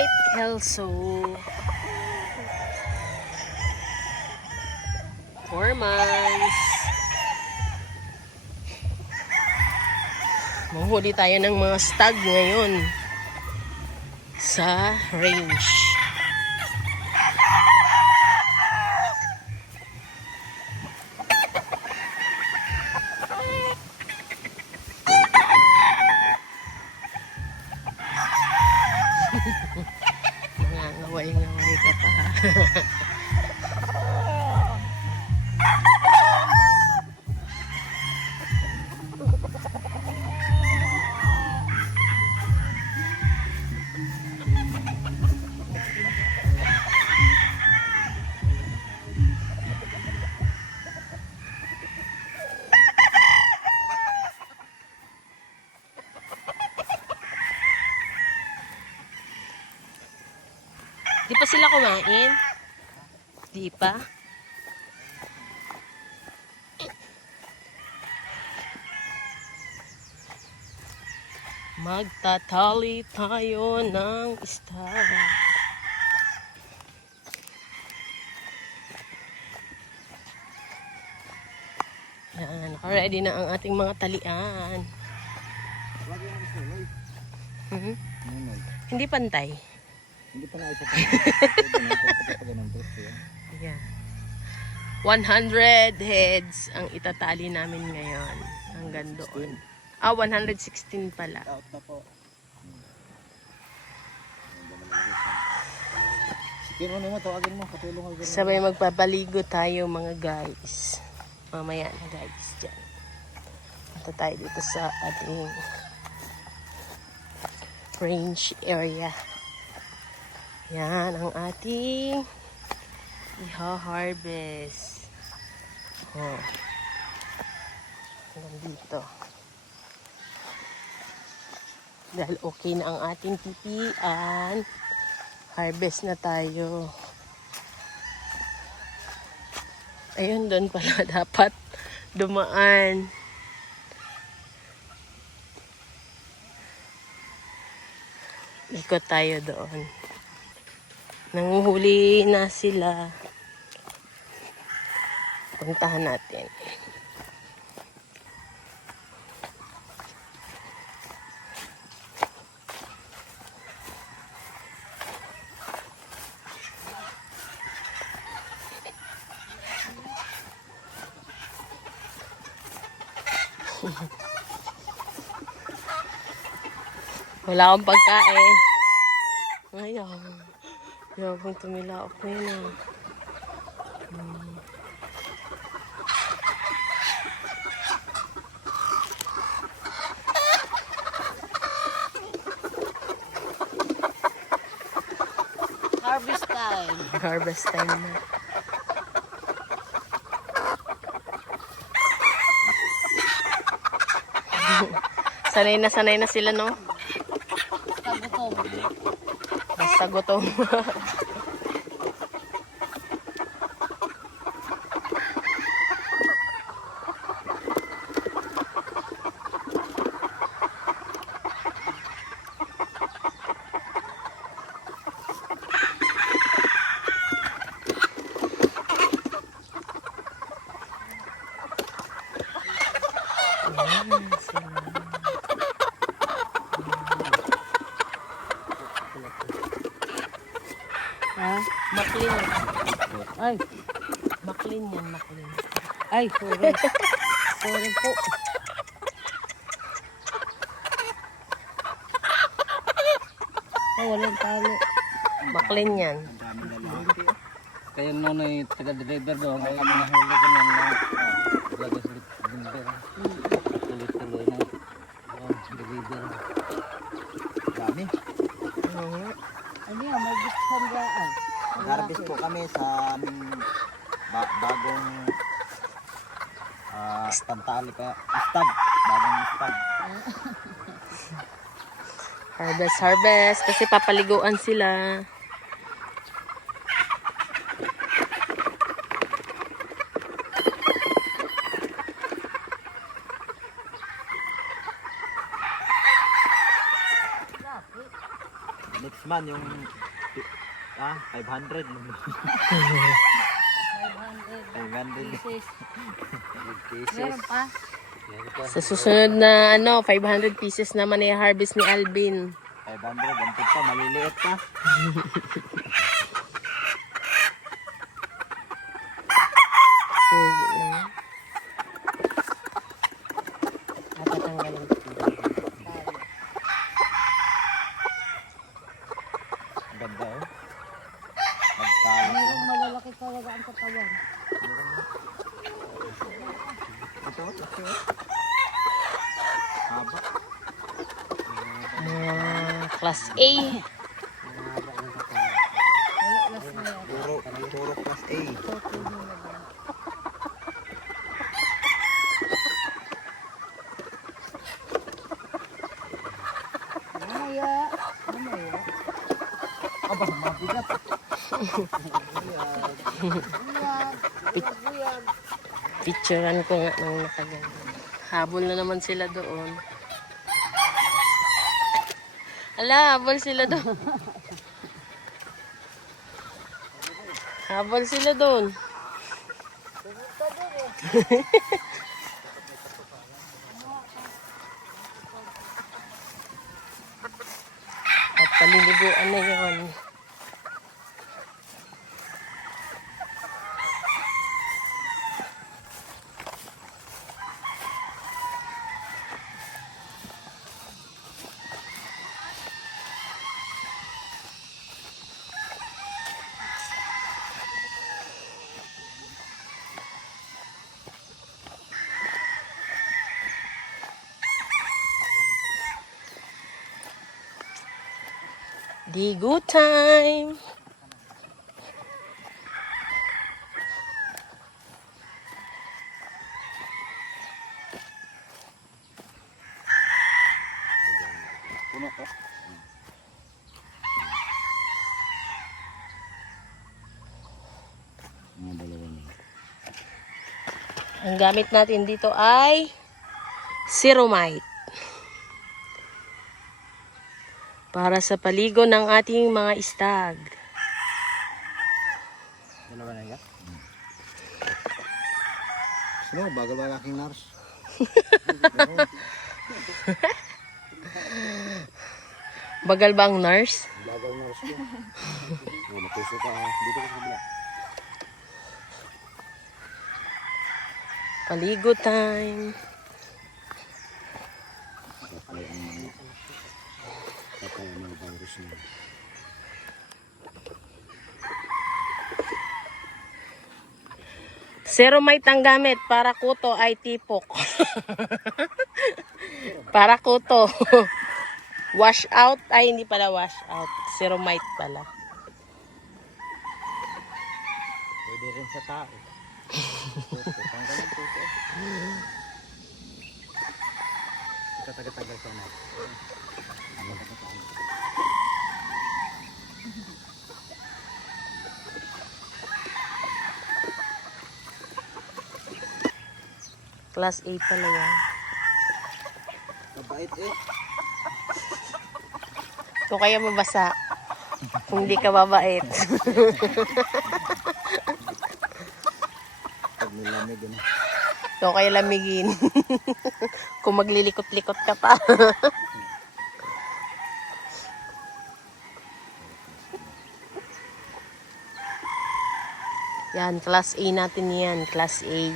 White Kelso. 4 months. Manghuli tayo ng mga stag ngayon sa range. Ngaway-ngaway ka pa. Di pa sila kumain? Di pa? Magtatali tayo ng isda. Yan, naka-ready na ang ating mga talian. Hindi pantay. Hindi pa na ito. Yeah. 100 heads ang itatali namin ngayon. Hanggang doon. 116 pala. Out na po. Sige mo, tawagin mo. Katulong ako. Sabay magpapaligo tayo mga guys. Mamaya na guys dyan. Punta tayo dito sa ating range area. Yan ang ating iha-harvest. Oh. Hanggang dito. Dahil okay na ang ating pipian, harvest na tayo. Ayun, doon pala dapat dumaan. Ikot tayo doon. Nanguhuli na sila. Puntahan natin. Wala akong pagkain. Ayaw. Yabang tumilaok na yun ah. Harvest time. Harvest time na. Sanay na sila, no? Basta gutom. Basta gutom. Ha? Maklin. Ay. Maklin yan, maklin. Ay, sorry. Sorry po. Oh, walang talo. Maklin yan. Kaya noon ay taga-driver doon. Kaya kami nahuli ko na lagay sa driver. Tuloy-tuloy na. Driver. Dami. Ano yan, may bisandaan. Nag-harvest po kami sa aming bagong pantali pa. Stag. Bagong stag. Harvest. Kasi papaliguan sila. next month yung 500. 500 500. pieces. Meron pa? Sa susunod na 500 pieces naman i-harvest ni Alvin. 500. Antig pa, maliliit pa. Pugi na. Tatanggalin ko. Ganda oh. Nagkalat. Merong malalaki talaga ang katawan. Ito, laki oh. Haba. Class A. Kaya last na yan. Puro class A. Toto nyo na lang. Mamaya. Mamaya. Aba, mabigat. Buyag. Picturean ko nga nang nakaganda. Habol na naman sila doon. Ala, habol sila doon. Habol sila doon. At paliliguan na yun. Digo time! Puno ko. Mga dalawa niya. Ang gamit natin dito ay Ceromite. Para sa paligo ng ating mga istag. Dalawa na yan? Sino? Bagal ba aking nurse? Bagal ba ang nurse? Bagal nurse ko. Matuso ka ha. Dito ka sa kabila. Paligo time. Patay ang mga virus niya. Ceromite ang gamit. Para kuto ay tipok. Para kuto. Wash out. Ay, hindi pala wash out. Ceromite pala. Pwede rin sa tao. Tuto. Tanggalin tuto. Tagal-tagal sa mga. Class A pala yan. Mabait eh. Ito kaya mabasa. Kung di ka babait. Pag nilamig yun. Ito kaya lamigin. Kung maglilikot-likot ka pa. Yan, class A natin yan. Class A.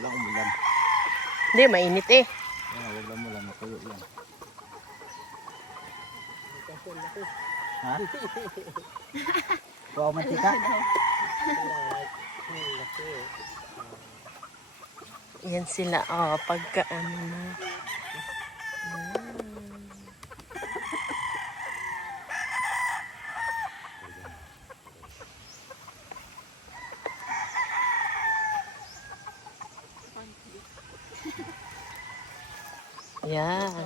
Wala akong mulan. Hindi, mainit eh. Wag lang mulan. Natuyo yan. Ha? Ikaw mantika? Yan sila. Oh, pagka ano na. Yan. Yan.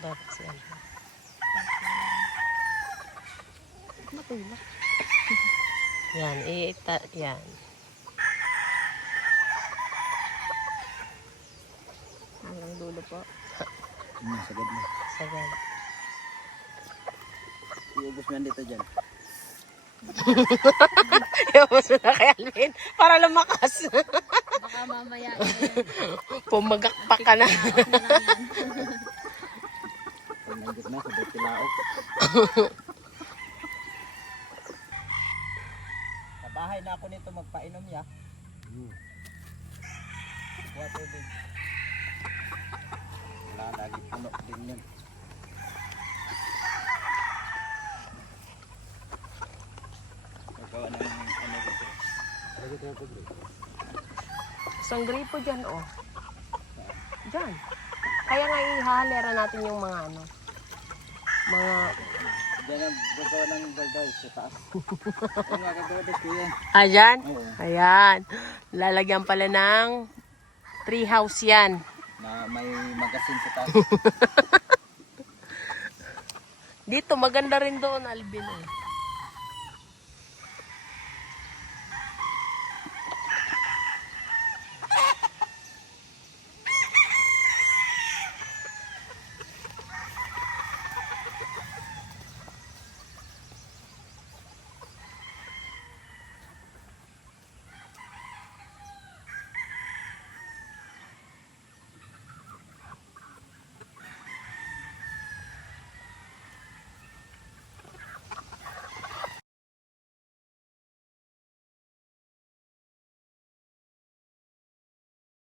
Dapat yan. Matulak. Yan, yan. Hanggang dulo po. Sagad mo. Sagad. Iubos mo yan dito dyan. Iubos mo na kay Alvin para lumakas. Baka mamaya Pumagakpak ka na. Pag nanggit na, sabay tilaok. Sa bahay na ako nito magpainom ya. Kuha tubig. Wala, lagi puno din yun. Magawa ng ano dito. Isang gripo dyan, oh. Dyan. Kaya nga ihalera natin yung mga ano. Mga... Diyan ang gagawa ng guardhouse sa taas. Yung mga gagawa dito yan. Ayan? Oo. Ayan. Lalagyan pala ng tree house yan. Na may magasin sa taas. Dito, maganda rin doon, Alvin. Eh.